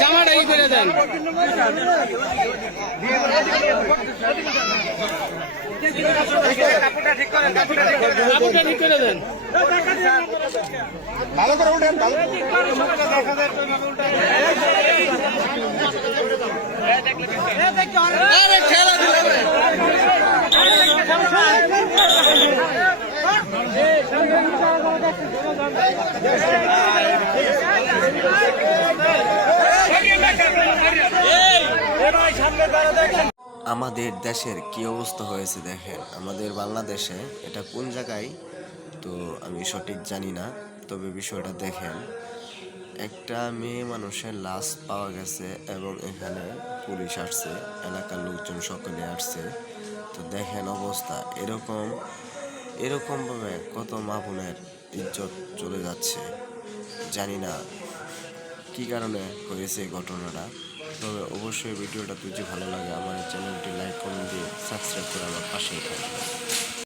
জামাটা কি করে দেন? কাপড়টা ঠিক করে দেন। ভালো করে উঠেন, ভালো খেলা দিলে আমাদের দেশের কি অবস্থা হয়েছে দেখেন। আমাদের বাংলাদেশে এটা কোন জায়গায় তো আমি সঠিক জানি না, তবে বিষয়টা দেখেন, একটা মেয়ে মানুষের লাশ পাওয়া গেছে এবং এখানে পুলিশ আসছে, এলাকার লোকজন সকলে আসছে। তো দেখেন অবস্থা, এরকমভাবে কত মা বোনের ইজ্জত চলে যাচ্ছে। জানি না কি কারণে হয়েছে এই ঘটনাটা, তবে অবশ্যই ভিডিওটা যদি ভালো লাগে আমার চ্যানেলটি লাইক কমেন্ট দিয়ে সাবস্ক্রাইব করে আমার পাশেই থাকবে।